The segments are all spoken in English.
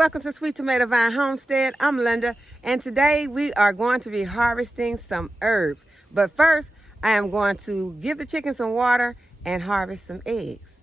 welcome to Sweet Tomato Vine Homestead. I'm Linda, and today we are going to be harvesting some herbs. But first, I am going to give the chickens some water and harvest some eggs.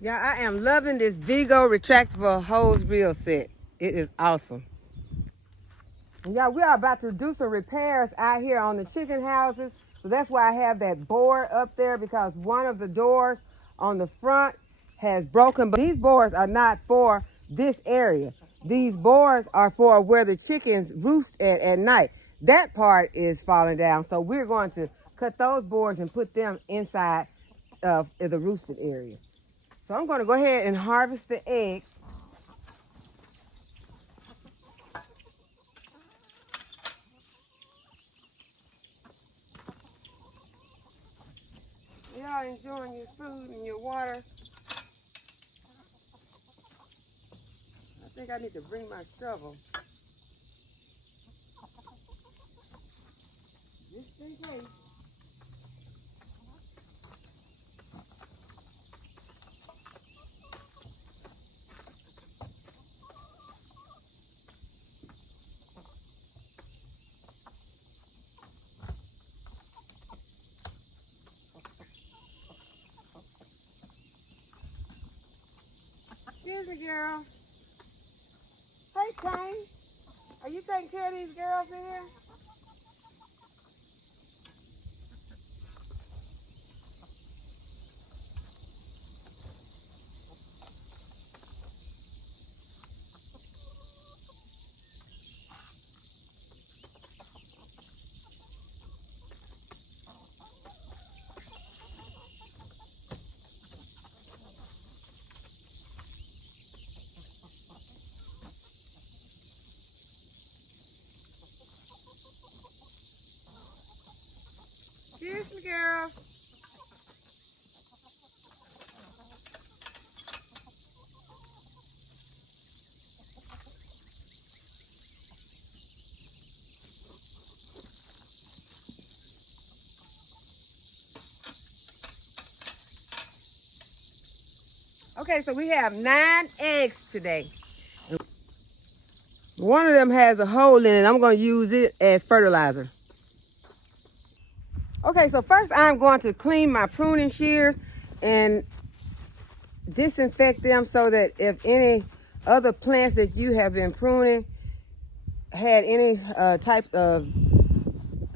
Yeah, I am loving this VEGO retractable hose reel set. It is awesome. Yeah, we are about to do some repairs out here on the chicken houses. So that's why I have that board up there, because one of the doors on the front has broken. But these boards are not for this area. These boards are for where the chickens roost at night. That part is falling down. So we're going to cut those boards and put them inside of the roosted area. So I'm going to go ahead and harvest the eggs. Y'all enjoying your food and your water? I think I need to bring my shovel. Just in case. Excuse me, girls. Hey, Kane. Are you taking care of these girls in here? Excuse me, girls. Okay, so we have 9 eggs today. One of them has a hole in it. I'm going to use it as fertilizer. Okay, so first I'm going to clean my pruning shears and disinfect them so that if any other plants that you have been pruning had any type of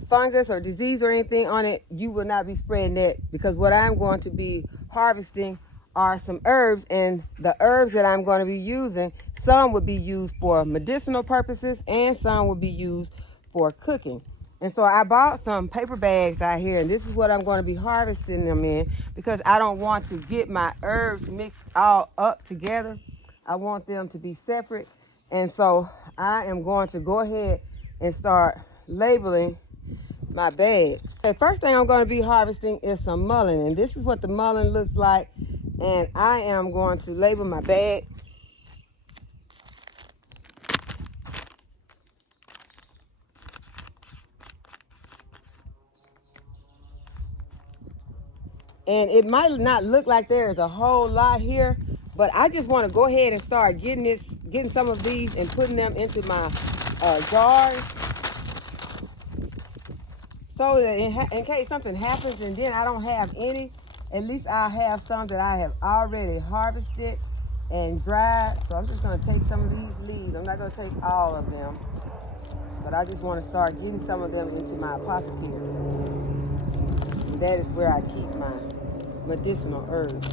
fungus or disease or anything on it, you will not be spraying that, because what I'm going to be harvesting are some herbs, and the herbs that I'm going to be using, some would be used for medicinal purposes and some would be used for cooking. And so I bought some paper bags out here, and this is what I'm going to be harvesting them in, because I don't want to get my herbs mixed all up together. I want them to be separate. And so I am going to go ahead and start labeling my bags. The first thing I'm going to be harvesting is some mullein, and this is what the mullein looks like. And I am going to label my bag. And it might not look like there is a whole lot here, but I just want to go ahead and start getting some of these and putting them into my jars, so that in case something happens and then I don't have any, at least I'll have some that I have already harvested and dried. So I'm just going to take some of these leaves. I'm not going to take all of them, but I just want to start getting some of them into my apothecary. that is where I keep my medicinal herbs.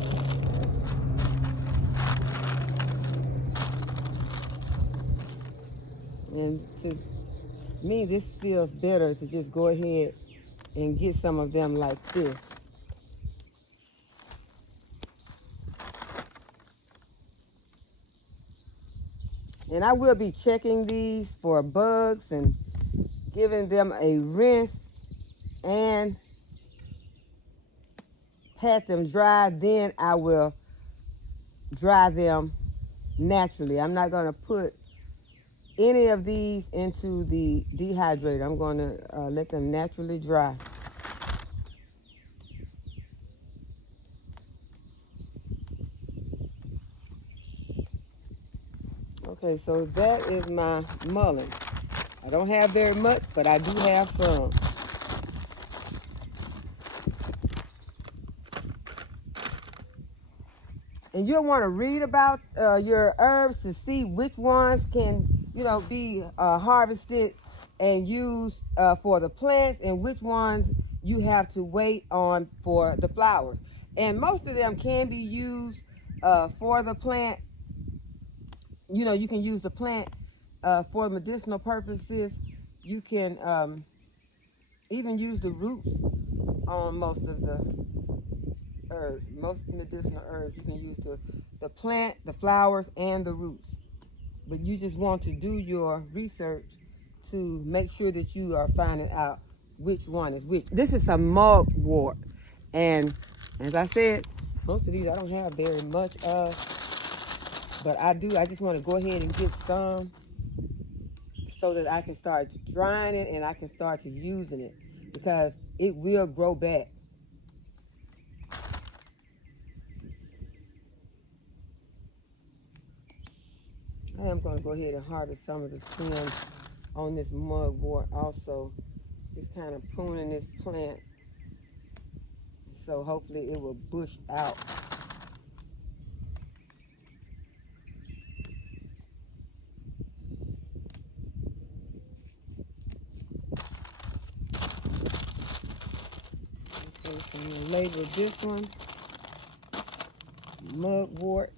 And to me, this feels better to just go ahead and get some of them like this. And I will be checking these for bugs and giving them a rinse and pat them dry. Then I will dry them naturally. I'm not going to put any of these into the dehydrator. I'm going to let them naturally dry. Okay, so that is my mullein. I don't have very much, but I do have some. And you'll want to read about your herbs to see which ones can, be harvested and used for the plants, and which ones you have to wait on for the flowers. And most of them can be used for the plant. You can use the plant for medicinal purposes. You can even use the roots on most of the herbs. Most medicinal herbs, you can use the plant, the flowers, and the roots. But you just want to do your research to make sure that you are finding out which one is which. This is some mugwort. And as I said, most of these I don't have very much of. But I do. I just want to go ahead and get some so that I can start drying it and I can start to using it, because it will grow back. I am going to go ahead and harvest some of the stems on this mugwort also. Just kind of pruning this plant so hopefully it will bush out. Okay, so I'm going to label this one mugwort.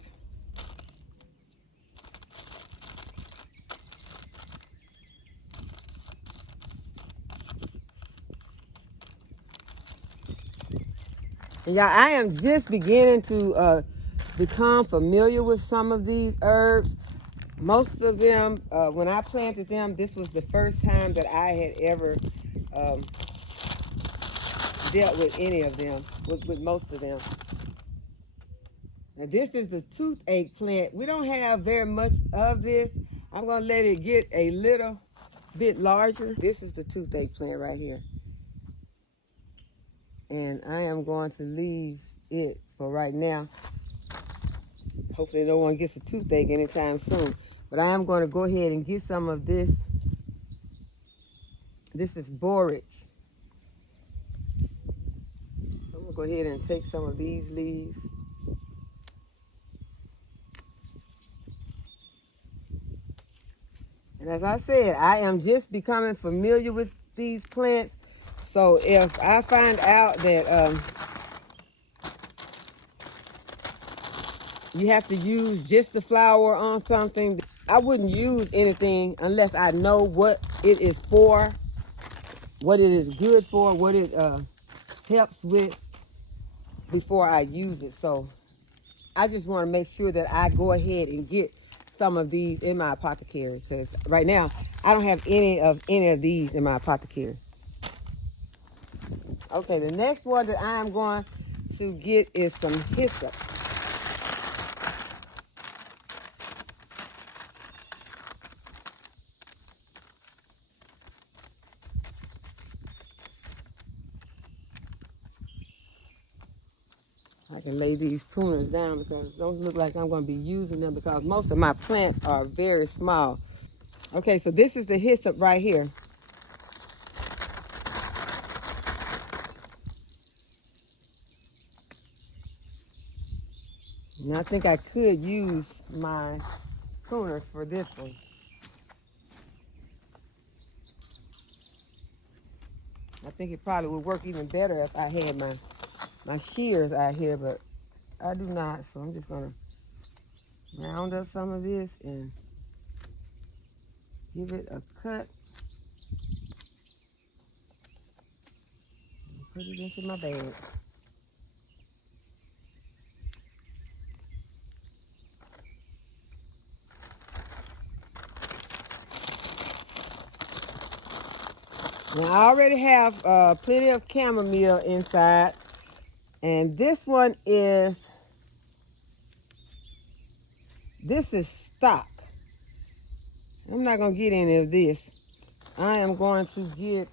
And y'all, I am just beginning to become familiar with some of these herbs. Most of them, when I planted them, this was the first time that I had ever dealt with any of them, with most of them. Now this is the toothache plant. We don't have very much of this. I'm going to let it get a little bit larger. This is the toothache plant right here. And I am going to leave it for right now. Hopefully no one gets a toothache anytime soon. But I am going to go ahead and get some of this. This is borage. I'm going to go ahead and take some of these leaves. And as I said, I am just becoming familiar with these plants. So if I find out that you have to use just the flower on something, I wouldn't use anything unless I know what it is for, what it is good for, what it helps with before I use it. So I just want to make sure that I go ahead and get some of these in my apothecary, because right now I don't have any of these in my apothecary. Okay, the next one that I am going to get is some hyssop. I can lay these pruners down because it don't look like I'm going to be using them, because most of my plants are very small. Okay, so this is the hyssop right here. And I think I could use my pruners for this one. I think it probably would work even better if I had my shears out here, but I do not. So I'm just gonna round up some of this and give it a cut. And put it into my bag. Now I already have plenty of chamomile inside, and this is stock. I'm not gonna get any of this. I am going to get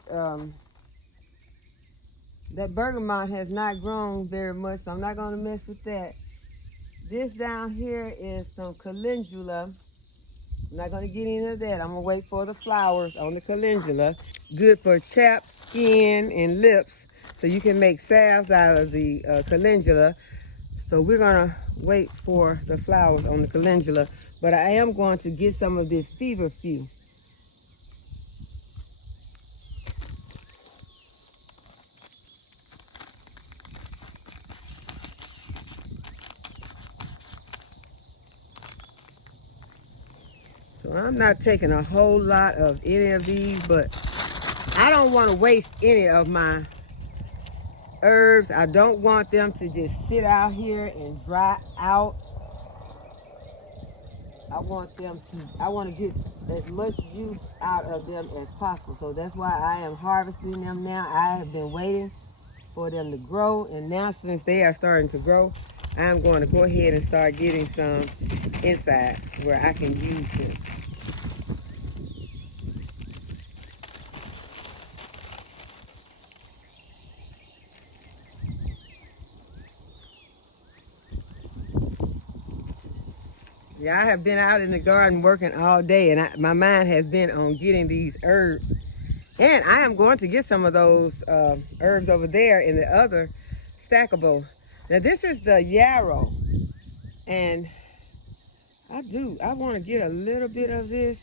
that bergamot has not grown very much, so I'm not gonna mess with that. This down here is some calendula. I'm not gonna get any of that. I'm gonna wait for the flowers on the calendula. Good for chapped skin and lips, so you can make salves out of the calendula. So we're gonna wait for the flowers on the calendula, but I am going to get some of this feverfew. So I'm not taking a whole lot of any of these, but I don't want to waste any of my herbs. I don't want them to just sit out here and dry out. I want to get as much use out of them as possible. So that's why I am harvesting them now. I have been waiting for them to grow, and now since they are starting to grow, I'm going to go ahead and start getting some inside where I can use them. Yeah, I have been out in the garden working all day, and my mind has been on getting these herbs. And I am going to get some of those herbs over there in the other stackable. Now this is the yarrow, and I want to get a little bit of this.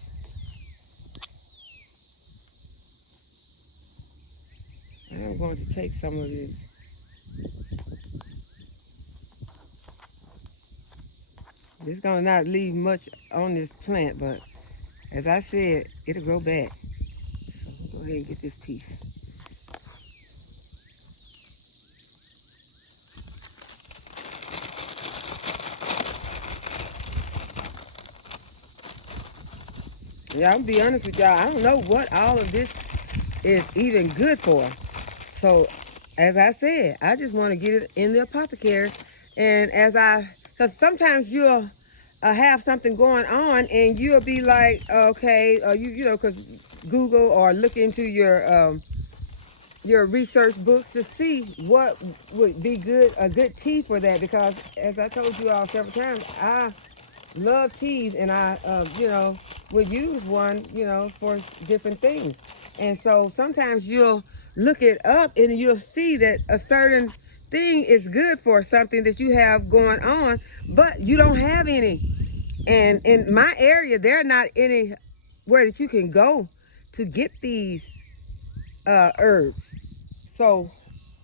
I am going to take some of this. It's gonna not leave much on this plant, but as I said, it'll grow back. So we'll go ahead and get this piece. Yeah, I'm gonna be honest with y'all, I don't know what all of this is even good for. So as I said, I just want to get it in the apothecary. And because sometimes you'll have something going on and you'll be like, okay, you know, because Google or look into your research books to see what would be a good tea for that. Because as I told you all several times, I love teas, and I, you know, would use one, you know, for different things. And so sometimes you'll look it up and you'll see that a certain thing is good for something that you have going on, but you don't have any. And in my area, there are not anywhere that you can go to get these herbs. So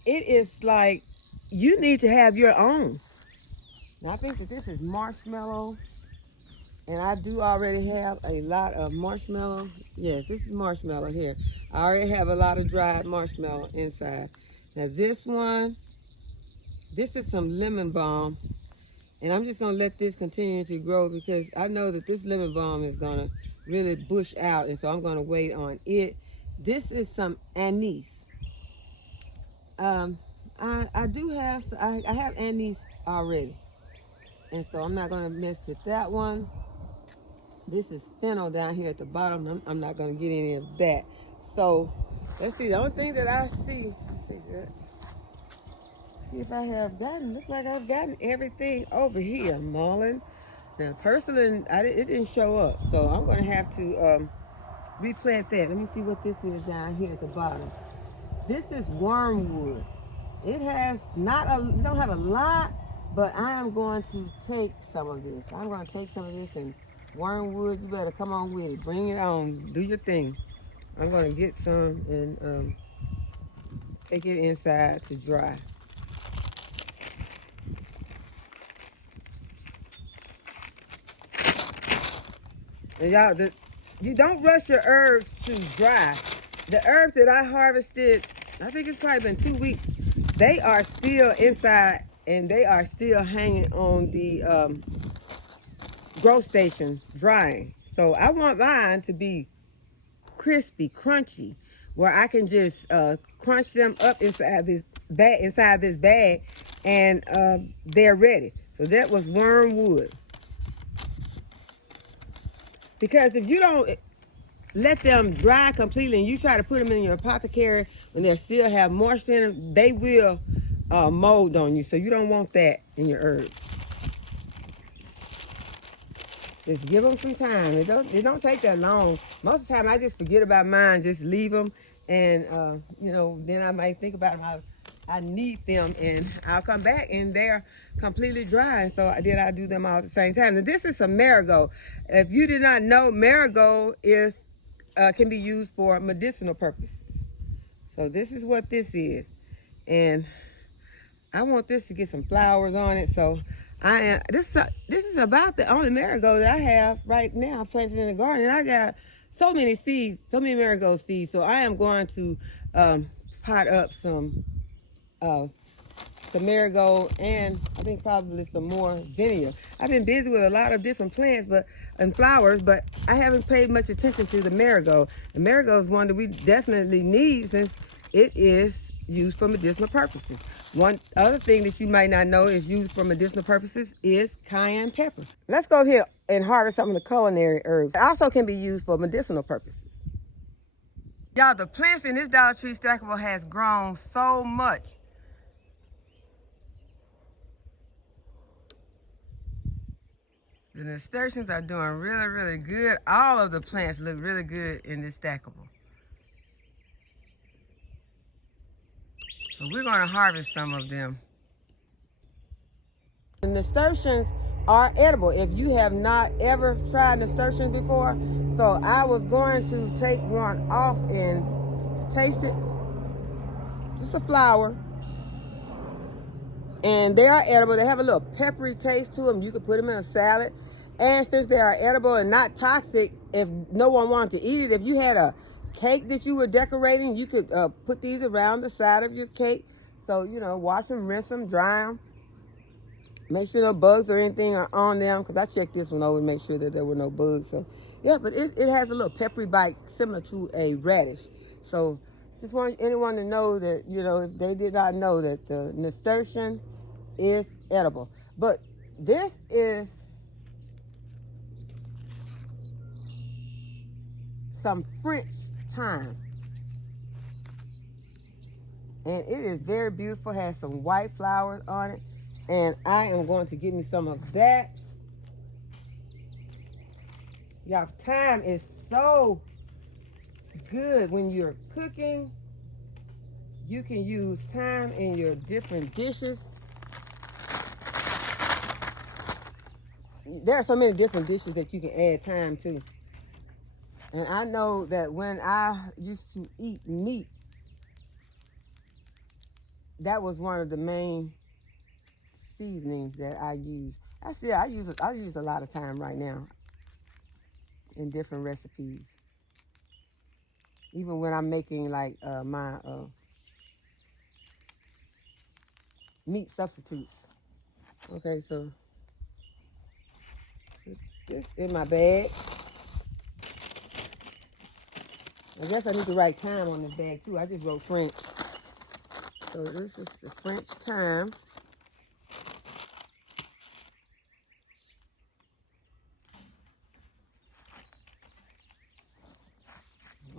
it is like you need to have your own. Now I think that this is marshmallow, and I do already have a lot of marshmallow. Yes, this is marshmallow here. I already have a lot of dried marshmallow inside. Now this is some lemon balm, and I'm just gonna let this continue to grow because I know that this lemon balm is gonna really bush out, and so I'm gonna wait on it. This is some anise. I have anise already, and so I'm not gonna mess with that one. This is fennel down here at the bottom. I'm not gonna get any of that. So let's see. The only thing that I see, see if I have gotten. Looks like I've gotten everything over here, mullein. Now, purslane, it didn't show up, so I'm gonna have to replant that. Let me see what this is down here at the bottom. This is wormwood. It don't have a lot, but I am going to take some of this. I'm going to take some of this, and wormwood, you better come on with it. Bring it on. Do your thing. I'm going to get some and take it inside to dry. And y'all, you don't rush your herbs to dry. The herbs that I harvested, I think it's probably been 2 weeks, they are still inside and they are still hanging on the grow station drying. So I want mine to be crispy, crunchy, where I can just crunch them up inside this bag, and they're ready. So that was wormwood. Because if you don't let them dry completely and you try to put them in your apothecary when they still have moisture in them, they will mold on you. So you don't want that in your herbs. Just give them some time. It don't take that long. Most of the time I just forget about mine, just leave them, and you know, then I might think about them. I need them, and I'll come back and they're completely dry. And so then I do them all at the same time. And this is some marigold. If you did not know, marigold can be used for medicinal purposes. So this is what this is, and I want this to get some flowers on it. So this is about the only marigold that I have right now planted in the garden. And I got so many seeds, so many marigold seeds. So I am going to pot up some marigold, and I think probably some more zinnia. I've been busy with a lot of different plants and flowers, but I haven't paid much attention to the marigold. The marigold is one that we definitely need since it is used for medicinal purposes. One other thing that you might not know is used for medicinal purposes is cayenne pepper. Let's go here and harvest some of the culinary herbs. It also can be used for medicinal purposes. Y'all, the plants in this Dollar Tree stackable has grown so much. The nasturtiums are doing really, really good. All of the plants look really good in this stackable. So we're going to harvest some of them. The nasturtiums are edible if you have not ever tried nasturtiums before. So I was going to take one off and taste it. Just a flower. And they are edible. They have a little peppery taste to them. You could put them in a salad. And since they are edible and not toxic, if no one wanted to eat it, if you had a cake that you were decorating, you could put these around the side of your cake. So, you know, wash them, rinse them, dry them. Make sure no bugs or anything are on them, because I checked this one over to make sure that there were no bugs. So, yeah, but it has a little peppery bite similar to a radish. So, just want anyone to know that, you know, if they did not know, that the nasturtium is edible. But this is some French thyme. And it is very beautiful, has some white flowers on it. And I am going to give me some of that. Y'all, thyme is so good when you're cooking. You can use thyme in your different dishes. There are so many different dishes that you can add thyme to. And I know that when I used to eat meat, that was one of the main seasonings that I use. I use a lot of thyme right now in different recipes. Even when I'm making like my meat substitutes. Okay, so put this in my bag. I guess I need to write thyme on this bag too. I just wrote French. So this is the French thyme.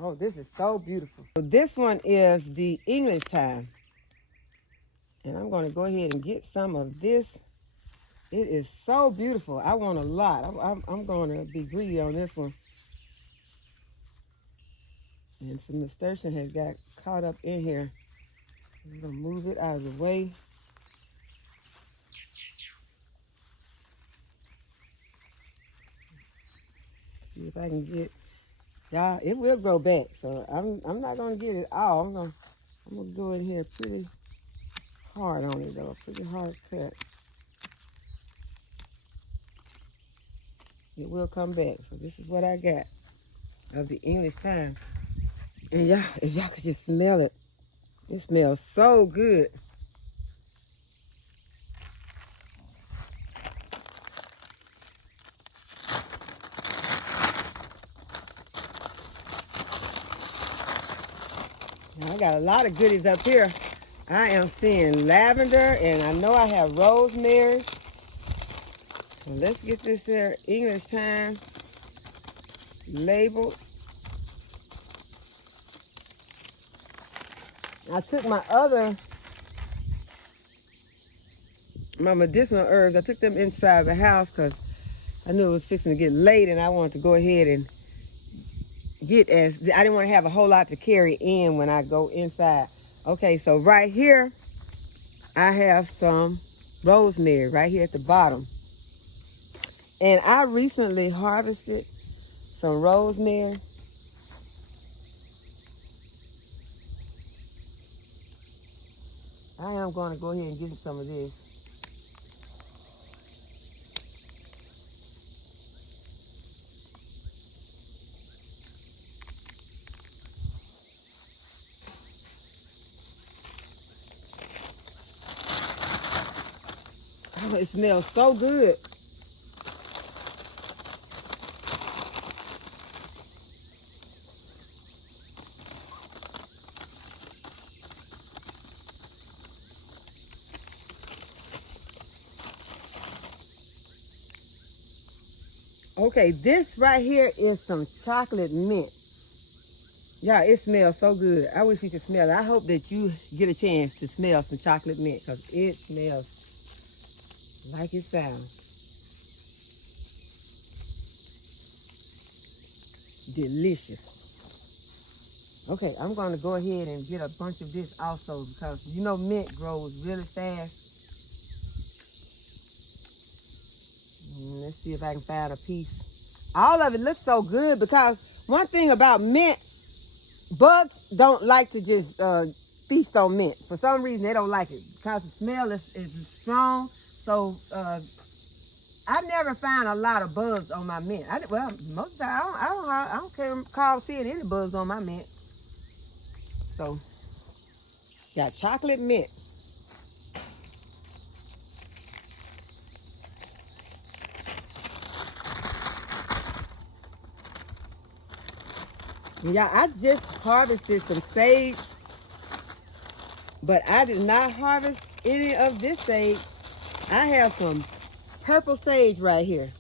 Oh, this is so beautiful. So this one is the English thyme. And I'm going to go ahead and get some of this. It is so beautiful. I want a lot. I'm going to be greedy on this one. And some nasturtium has got caught up in here. I'm going to move it out of the way. See if I can get, y'all, it will grow back. So I'm not going to get it all. I'm I'm gonna go in here pretty hard on it though, pretty hard cut. It will come back. So this is what I got of the English thyme. And y'all, if y'all could just smell it, it smells so good. Now, I got a lot of goodies up here. I am seeing lavender, and I know I have rosemary. So let's get this here English thyme labeled. I took my medicinal herbs, I took them inside the house because I knew it was fixing to get late and I wanted to go ahead and I didn't want to have a whole lot to carry in when I go inside. Okay, so right here, I have some rosemary right here at the bottom. And I recently harvested some rosemary. I am going to go ahead and get some of this. Oh, it smells so good. Okay, this right here is some chocolate mint. Yeah, it smells so good. I wish you could smell it. I hope that you get a chance to smell some chocolate mint because it smells like it sounds. Delicious. Okay, I'm going to go ahead and get a bunch of this also because you know mint grows really fast. Let's see if I can find a piece. All of it looks so good because one thing about mint, bugs don't like to just feast on mint. For some reason, they don't like it because the smell is strong. So I never find a lot of bugs on my mint. Most of the time, I don't recall seeing any bugs on my mint. So, got chocolate mint. Yeah, I just harvested some sage, but I did not harvest any of this sage. I have some purple sage right here.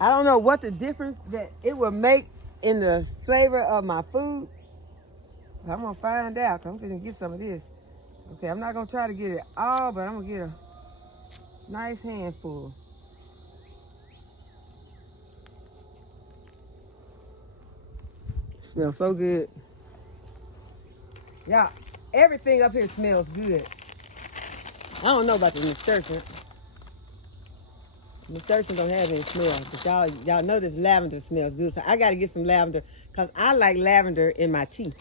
I don't know what the difference that it will make in the flavor of my food. I'm going to find out. I'm going to get some of this. Okay, I'm not going to try to get it all, but I'm going to get a nice handful. Smells so good. Yeah, everything up here smells good. I don't know about the nasturtium. Nasturtium don't have any smell, but y'all know this lavender smells good. So I got to get some lavender because I like lavender in my tea.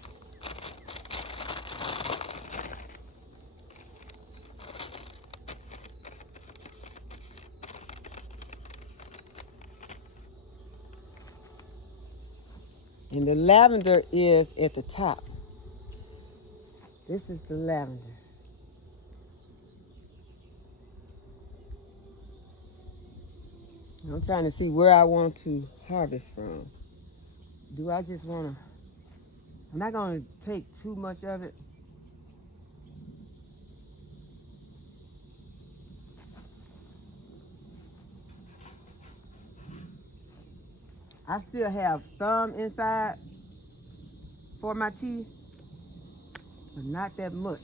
And the lavender is at the top. This is the lavender. I'm trying to see where I want to harvest from. Do I just want to... I'm not going to take too much of it. I still have some inside for my tea, but not that much.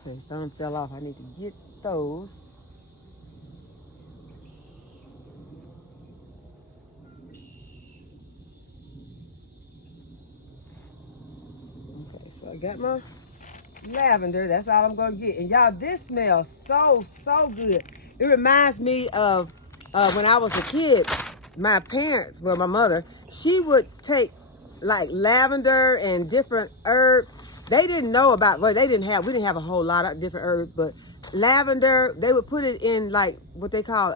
Okay, some fell off. I need to get those. Okay, so I got my lavender. That's all I'm going to get. And y'all, this smells so good. It reminds me of when I was a kid. my parents, well, my mother, she would take like lavender and different herbs. They didn't know about, well, we didn't have a whole lot of different herbs, but lavender, they would put it in like what they call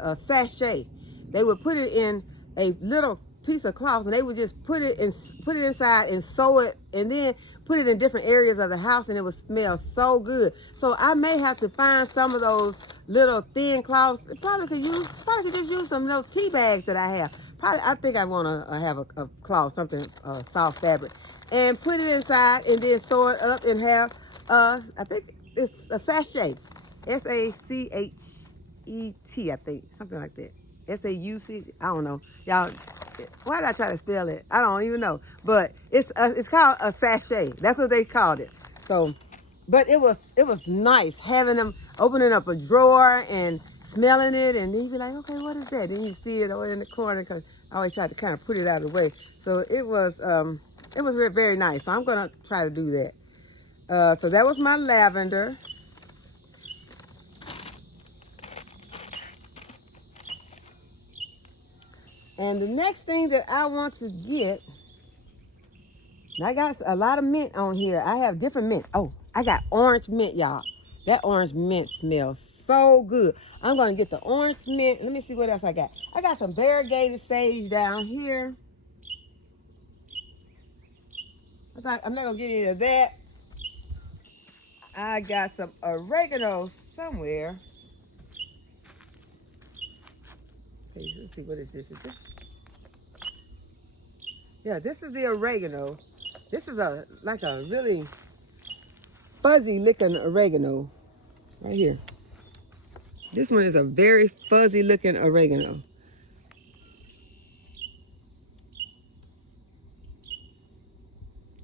a sachet. They would put it in a little piece of cloth, and they would just put it inside and sew it, and then put it in different areas of the house, and it would smell so good. So I may have to find some of those little thin cloths. Probably could just use some of those tea bags that I have. I think I want to have a cloth, something soft fabric, and put it inside, and then sew it up and have I think it's a sachet, SACHET, I think, something like that. SAUC, I don't know, y'all. Why did I try to spell it? I don't even know. But it's called a sachet. That's what they called it. So, but it was nice having them opening up a drawer and smelling it, and then you'd be like, okay, what is that? Then you see it over in the corner, because I always tried to kind of put it out of the way. So it was very nice. So I'm gonna try to do that. So that was my lavender. And the next thing that I want to get, I got a lot of mint on here. I have different mints. Oh, I got orange mint, y'all. That orange mint smells so good. I'm going to get the orange mint. Let me see what else I got. I got some variegated sage down here. I'm not going to get any of that. I got some oregano somewhere. Okay, let's see, what is this? Is this? Yeah, this is the oregano. This is like a really fuzzy looking oregano right here. This one is a very fuzzy looking oregano.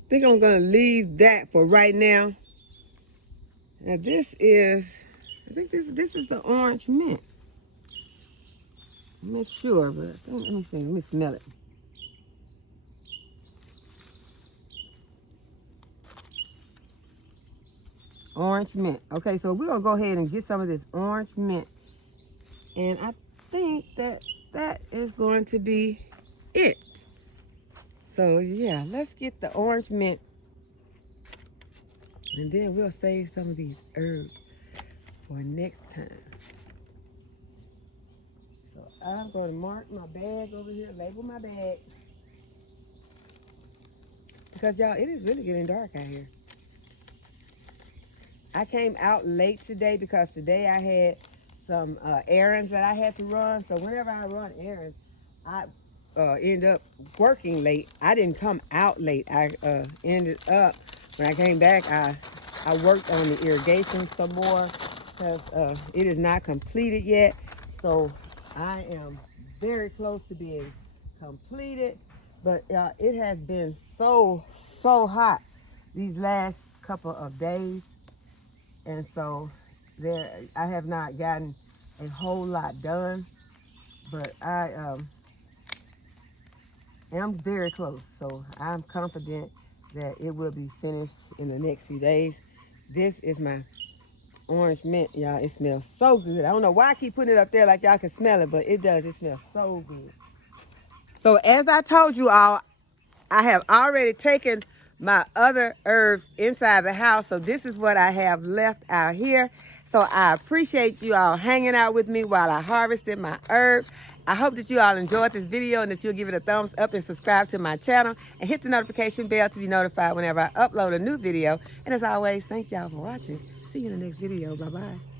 I think I'm gonna leave that for right now. Now this is, I think this is the orange mint. I'm not sure, but I think, let me see, let me smell it. Orange mint. Okay, so we're gonna go ahead and get some of this orange mint, and I think that is going to be it. So yeah, let's get the orange mint, and then we'll save some of these herbs for next time. So I'm going to mark my bag over here, label my bag, because y'all, it is really getting dark out here. I came out late today because today I had some errands that I had to run. So whenever I run errands, I end up working late. I didn't come out late. I ended up, when I came back, I worked on the irrigation some more, because it is not completed yet. So I am very close to being completed. But it has been so hot these last couple of days. And so I have not gotten a whole lot done, but I am very close. So I'm confident that it will be finished in the next few days. This is my orange mint, y'all. It smells so good. I don't know why I keep putting it up there like y'all can smell it, but it does. It smells so good. So as I told you all, I have already taken my other herbs inside the house. So this is what I have left out here. So I appreciate you all hanging out with me while I harvested my herbs. I hope that you all enjoyed this video and that you'll give it a thumbs up and subscribe to my channel and hit the notification bell to be notified whenever I upload a new video. And as always, thank y'all for watching. See you in the next video. Bye-bye.